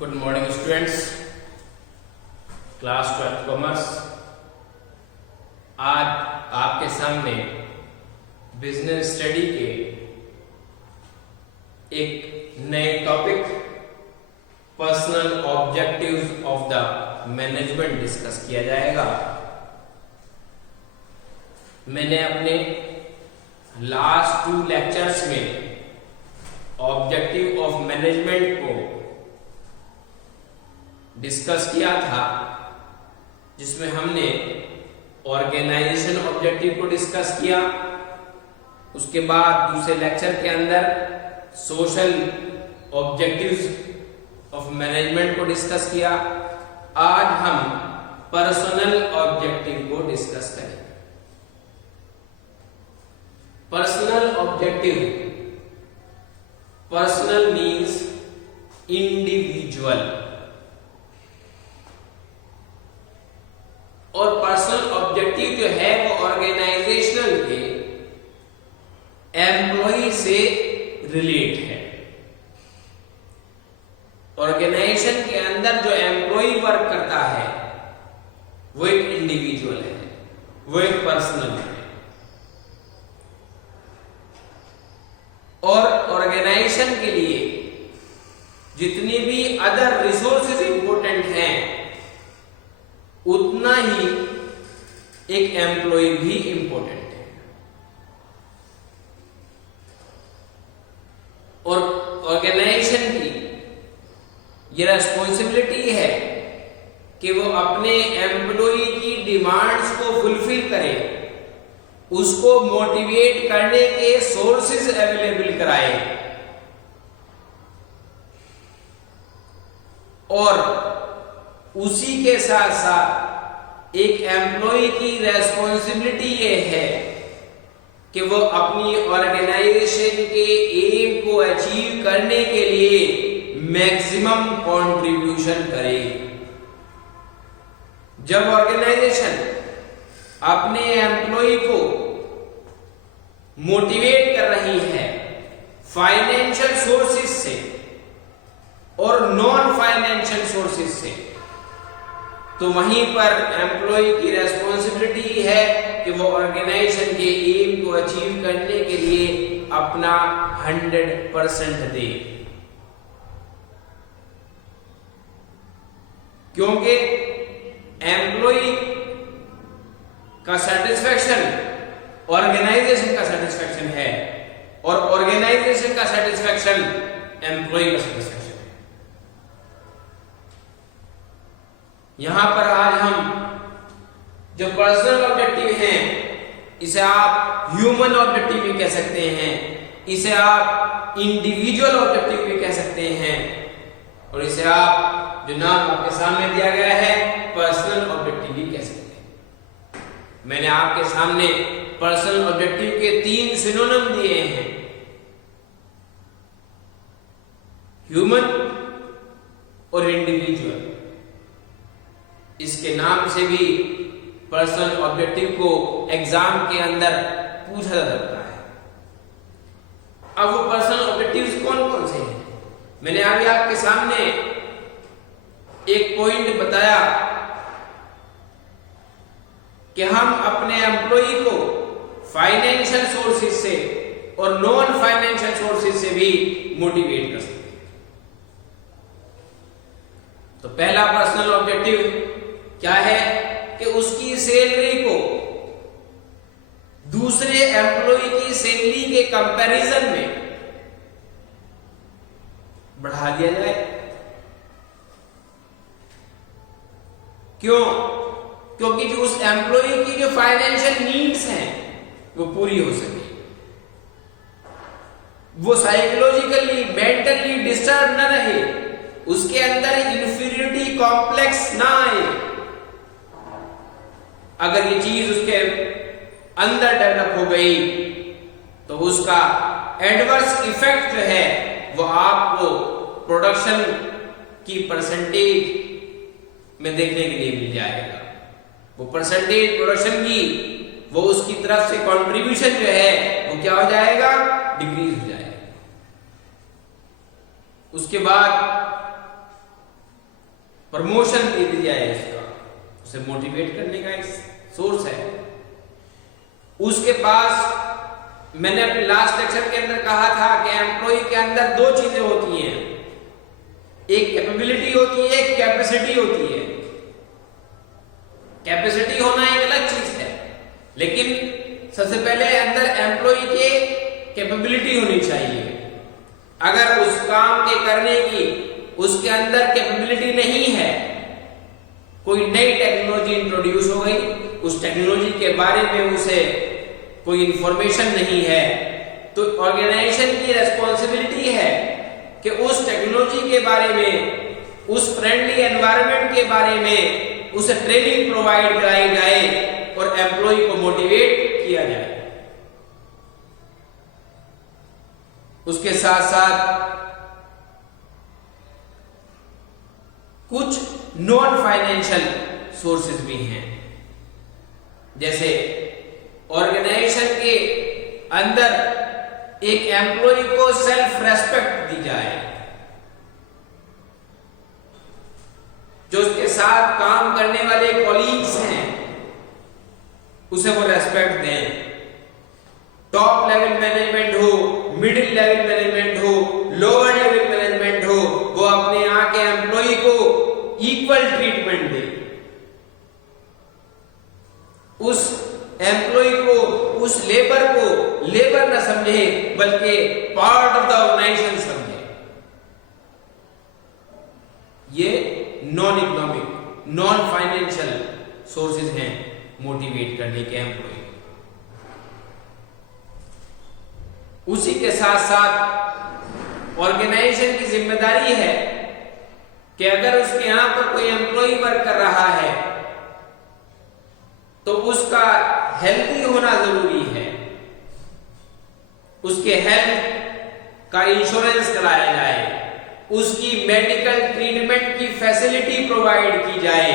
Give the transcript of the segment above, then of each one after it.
Good morning students, class 12 commerce. आज आपके सामने बिजनेस स्टडी के एक नए topic personal objectives of the management discuss किया जाएगा। मैंने अपने लास्ट 2 लेक्चर्स में ऑब्जेक्टिव ऑफ मैनेजमेंट को डिस्कस किया था, जिसमें हमने ऑर्गेनाइजेशन ऑब्जेक्टिव को डिस्कस किया। उसके बाद दूसरे लेक्चर के अंदर सोशल ऑब्जेक्टिव्स ऑफ मैनेजमेंट को डिस्कस किया। आज हम पर्सनल ऑब्जेक्टिव को डिस्कस करेंगे। Personal objective, personal means individual, और पर्सनल ऑब्जेक्टिव जो है वो ऑर्गेनाइजेशनल के एम्प्लॉय से रिलेट है। ऑर्गेनाइजेशन के अंदर जो एम्प्लॉय वर्क करता है वो एक इंडिविजुअल है, वो एक पर्सनल है। और ऑर्गेनाइजेशन के लिए जितनी भी अदर रिसोर्सेज इंपॉर्टेंट हैं, उतना ही एक एम्प्लॉय भी इंपॉर्टेंट है। और ऑर्गेनाइजेशन की यह रिस्पॉन्सिबिलिटी है कि वो अपने एम्प्लॉय की डिमांड्स को फुलफिल करे, उसको मोटिवेट करने के सोर्सेज अवेलेबल कराए, और उसी के साथ साथ एक एम्प्लॉय की रेस्पॉन्सिबिलिटी ये है कि वो अपनी ऑर्गेनाइजेशन के एम को अचीव करने के लिए मैक्सिमम कंट्रीब्यूशन करे। जब ऑर्गेनाइजेशन अपने एम्प्लॉय को मोटिवेट कर रही है फाइनेंशियल सोर्सेज से और नॉन फाइनेंशियल सोर्सेज से, तो वहीं पर एम्प्लॉय की रेस्पॉन्सिबिलिटी है कि वो ऑर्गेनाइजेशन के एम को अचीव करने के लिए अपना 100% दे। क्योंकि एम्प्लॉय का सेटिस्फैक्शन ऑर्गेनाइजेशन का सेटिस्फैक्शन है, और ऑर्गेनाइजेशन का सेटिस्फैक्शन एम्प्लॉय का सेटिस्फैक्शन। यहां पर आज हम जो पर्सनल ऑब्जेक्टिव हैं, इसे आप ह्यूमन ऑब्जेक्टिव भी कह सकते हैं, इसे आप इंडिविजुअल ऑब्जेक्टिव भी कह सकते हैं, और इसे आप जो नाम आपके सामने दिया गया है पर्सनल ऑब्जेक्टिव भी कह सकते हैं। मैंने आपके सामने पर्सनल ऑब्जेक्टिव के 3 सिनोनिम दिए हैं, ह्यूमन और इंडिविजुअल। इसके नाम से भी पर्सनल ऑब्जेक्टिव को एग्जाम के अंदर पूछा जा सकता है। अब वो पर्सनल ऑब्जेक्टिव्स कौन कौन से हैं? मैंने अभी आपके सामने एक पॉइंट बताया कि हम अपने एम्प्लॉय को फाइनेंशियल सोर्सेज से और नॉन फाइनेंशियल सोर्सेज से भी मोटिवेट कर सकते हैं। तो पहला पर्सनल ऑब्जेक्टिव क्या है कि उसकी सैलरी को दूसरे एम्प्लॉय की सैलरी के कंपैरिजन में बढ़ा दिया जाए। क्यों? क्योंकि जो उस एम्प्लॉय की जो फाइनेंशियल नीड्स हैं वो पूरी हो सके, वो साइकोलॉजिकली मेंटली डिस्टर्ब ना रहे, उसके अंदर इंफीरियरिटी कॉम्प्लेक्स ना आए। अगर ये चीज उसके अंदर डेवलप हो गई तो उसका एडवर्स इफेक्ट जो है वो आपको प्रोडक्शन की परसेंटेज में देखने के लिए मिल जाएगा। वो परसेंटेज प्रोडक्शन की वो उसकी तरफ से कंट्रीब्यूशन जो है वो क्या हो जाएगा, डिक्रीज हो जाएगा। उसके बाद प्रमोशन दे दी जाए, उसका उसे मोटिवेट करने का एक सोर्स है। उसके पास मैंने अपने लास्ट लेक्चर के अंदर कहा था कि एम्प्लॉय के अंदर दो चीजें होती हैं, एक कैपेबिलिटी होती है, एक कैपेसिटी होती है। कैपेसिटी होना एक अलग चीज है, लेकिन सबसे पहले अंदर एम्प्लॉय के कैपेबिलिटी होनी चाहिए। अगर उस काम के करने की उसके अंदर कैपेबिलिटी नहीं है, कोई नई टेक्नोलॉजी इंट्रोड्यूस हो गई, उस टेक्नोलॉजी के बारे में उसे कोई इंफॉर्मेशन नहीं है, तो ऑर्गेनाइजेशन की रिस्पॉन्सिबिलिटी है कि उस टेक्नोलॉजी के बारे में, उस फ्रेंडली एनवायरनमेंट के बारे में उसे ट्रेनिंग प्रोवाइड कराई जाए और एम्प्लॉय को मोटिवेट किया जाए। उसके साथ साथ कुछ नॉन फाइनेंशियल सोर्सेज भी हैं, जैसे ऑर्गेनाइजेशन के अंदर एक एम्प्लॉय को सेल्फ रेस्पेक्ट दी जाए, जो उसके साथ काम करने वाले कॉलीग्स हैं उसे वो रेस्पेक्ट दें। टॉप लेवल मैनेजमेंट हो, मिडिल लेवल मैनेजमेंट हो, लोअर लेवल मैनेजमेंट हो, वो अपने यहाँ के एम्प्लॉय को इक्वल ट्रीटमेंट दे, उस एम्प्लॉय को, उस लेबर को लेबर न समझे बल्कि पार्ट ऑफ द ऑर्गेनाइजेशन समझे। ये non economic, non financial sources हैं मोटिवेट करने के एम्प्लॉय। उसी के साथ साथ ऑर्गेनाइजेशन की जिम्मेदारी है कि अगर उसके यहां पर कोई एम्प्लॉय वर्क कर रहा है तो उसका हेल्थी होना जरूरी है, उसके हेल्थ का इंश्योरेंस कराया जाए, उसकी मेडिकल ट्रीटमेंट की फैसिलिटी प्रोवाइड की जाए।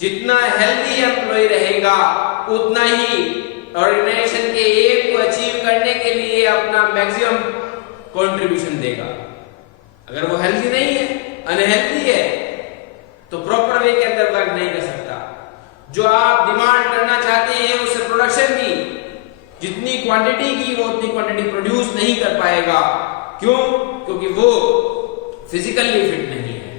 जितना हेल्थी एम्प्लॉय रहेगा उतना ही ऑर्गेनाइजेशन के एम को अचीव करने के लिए अपना मैक्सिमम कंट्रीब्यूशन देगा। अगर वो हेल्थी नहीं है, अनहेल्थी है, तो प्रॉपर वे के अंदर वर्क नहीं कर सकता। जो आप डिमांड करना चाहते हैं उससे प्रोडक्शन की, जितनी क्वांटिटी की वो उतनी क्वांटिटी प्रोड्यूस नहीं कर पाएगा। क्यों? क्योंकि वो फिजिकली फिट नहीं है।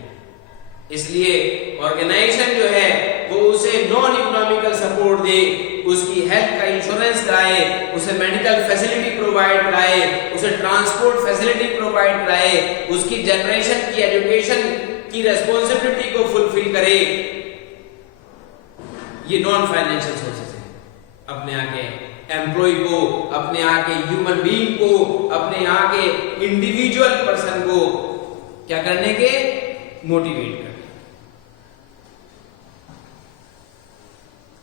इसलिए ऑर्गेनाइजेशन जो है वो उसे नॉन इकोनॉमिकल सपोर्ट दे, उसकी हेल्थ का इंश्योरेंस कराए, उसे मेडिकल फैसिलिटी प्रोवाइड कराए, उसे ट्रांसपोर्ट फैसिलिटी प्रोवाइड कराए, उसकी जनरेशन की एजुकेशन की रेस्पॉन्सिबिलिटी को फुलफिल करे। ये नॉन फाइनेंशियल सोर्सेज हैं। अपने आगे एम्प्लॉय को, अपने आगे ह्यूमन बीइंग को, अपने आगे इंडिविजुअल पर्सन को क्या करने के? मोटिवेट करने।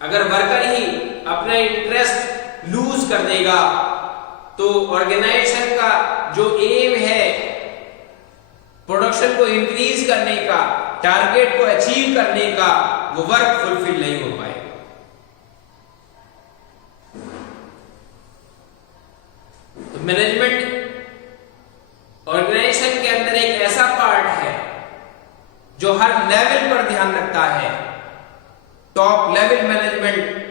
अगर वर्कर ही अपना इंटरेस्ट लूज कर देगा तो ऑर्गेनाइजेशन का जो एम है प्रोडक्शन को इंक्रीज करने का, टारगेट को अचीव करने का, वो वर्क फुलफिल नहीं हो पाएगा। तो मैनेजमेंट ऑर्गेनाइजेशन के अंदर एक ऐसा पार्ट है जो हर लेवल पर ध्यान रखता है। टॉप लेवल मैनेजमेंट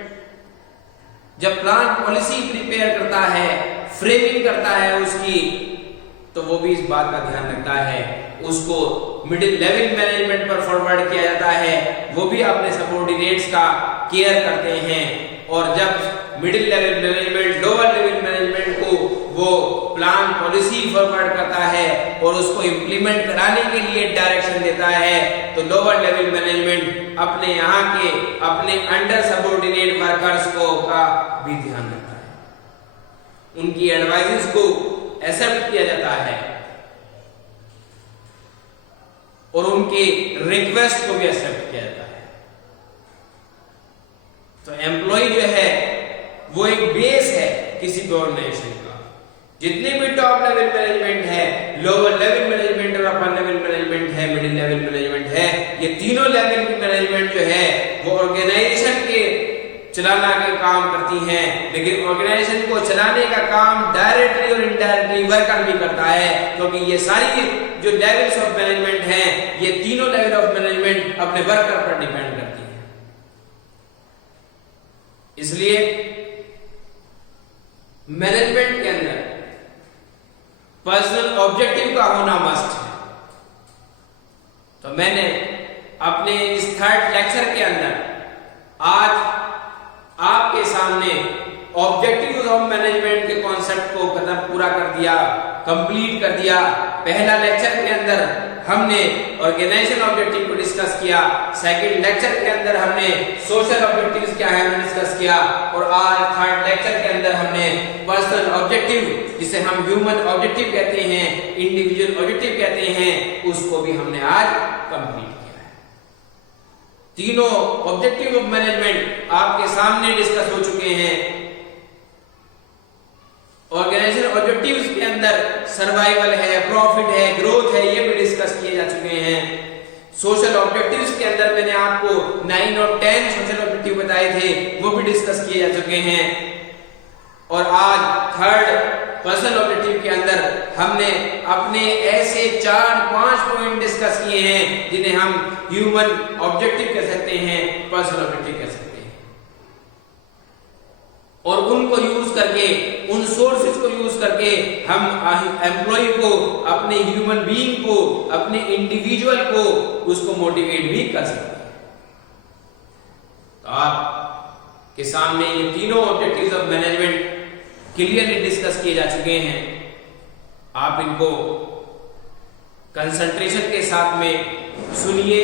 जब प्लान पॉलिसी प्रिपेयर करता है, फ्रेमिंग करता है उसकी, तो वो भी इस बात का ध्यान रखता है। उसको मिडिल लेवल मैनेजमेंट पर फॉरवर्ड किया जाता है, वो भी अपने सबऑर्डिनेट्स का केयर करते हैं। और जब middle level management lower level management को वो प्लान पॉलिसी फॉरवर्ड करता है और उसको इंप्लीमेंट कराने के लिए डायरेक्शन देता है, तो लोअर लेवल मैनेजमेंट अपने यहाँ के अपने अंडर सबऑर्डिनेट वर्कर्स को का भी ध्यान रखता है। उनकी एडवाइजेस को एक्सेप्ट किया जाता है और उनके रिक्वेस्ट को भी एक्सेप्ट किया जाता है। तो एम्प्लॉय जो है वो एक बेस है किसी भी ऑर्गेनाइजेशन का। जितने भी टॉप लेवल मैनेजमेंट है, लोअर लेवल मैनेजमेंट और अपर लेवल मैनेजमेंट है, मिडिल लेवल मैनेजमेंट है, ये तीनों लेवल की मैनेजमेंट जो है वो ऑर्गेनाइजेशन के चलाना का काम करती हैं, लेकिन ऑर्गेनाइजेशन को चलाने का काम डायरेक्टली और इनडायरेक्टली वर्कर भी करता है, क्योंकि ये सारी जो लेवल्स ऑफ मैनेजमेंट हैं, ये तीनों लेवल ऑफ मैनेजमेंट अपने वर्कर पर डिपेंड करती है। इसलिए मैनेजमेंट के अंदर पर्सनल ऑब्जेक्टिव का होना मस्ट है। तो मैंने अपने इस थर्ड लेक्चर के अंदर आज आपके सामने ऑब्जेक्टिव्स ऑफ मैनेजमेंट के कॉन्सेप्ट को पूरा कर दिया, कंप्लीट कर दिया। पहला लेक्चर के अंदर हमने ऑर्गेनाइजेशन ऑब्जेक्टिव को डिस्कस किया, सेकंड लेक्चर के अंदर हमने सोशल ऑब्जेक्टिव्स क्या है हमने डिस्कस किया, और आज थर्ड लेक्चर के अंदर हमने पर्सनल ऑब्जेक्टिव, जिसे हम ह्यूमन ऑब्जेक्टिव कहते हैं, इंडिविजुअल ऑब्जेक्टिव कहते हैं, उसको भी हमने आज कंप्लीट किया है। तीनों ऑब्जेक्टिव ऑफ मैनेजमेंट आपके सामने डिस्कस हो चुके हैं। ऑर्गेनाइजेशन ऑब्जेक्टिव्स के अंदर सर्वाइवल है, प्रॉफिट है, ग्रोथ है, ये भी डिस्कस किए जा चुके हैं। सोशल ऑब्जेक्टिव्स के अंदर मैंने आपको 9 और 10 सोशल ऑब्जेक्टिव बताए थे, वो भी डिस्कस किए जा चुके हैं। और आज थर्ड पर्सनल ऑब्जेक्टिव के अंदर हमने अपने ऐसे 4-5 पॉइंट डिस्कस किए हैं जिन्हें हम ह्यूमन ऑब्जेक्टिव कह सकते हैं, पर्सनल ऑब्जेक्टिव कह सकते हैं। और उनको यूज करके, उन सोर्सेज को यूज करके हम एम्प्लॉय को, अपने ह्यूमन बीइंग को, अपने इंडिविजुअल को, उसको मोटिवेट भी कर सकते हैं। तो आपके सामने ये तीनों objectives of management clearly discuss किए जा चुके हैं। आप इनको कंसंट्रेशन के साथ में सुनिए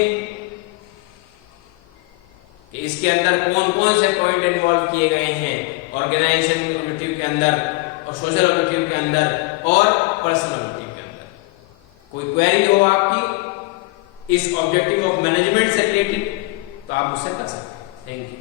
कि इसके अंदर कौन कौन से पॉइंट इन्वॉल्व किए गए हैं, ऑर्गेनाइजेशन ऑब्जेक्टिव के अंदर और सोशल ऑब्जेक्टिव के अंदर और पर्सनल ऑब्जेक्टिव के अंदर। कोई क्वेरी हो आपकी इस ऑब्जेक्टिव ऑफ मैनेजमेंट से रिलेटेड तो आप मुझसे कर सकते हैं। Thank you.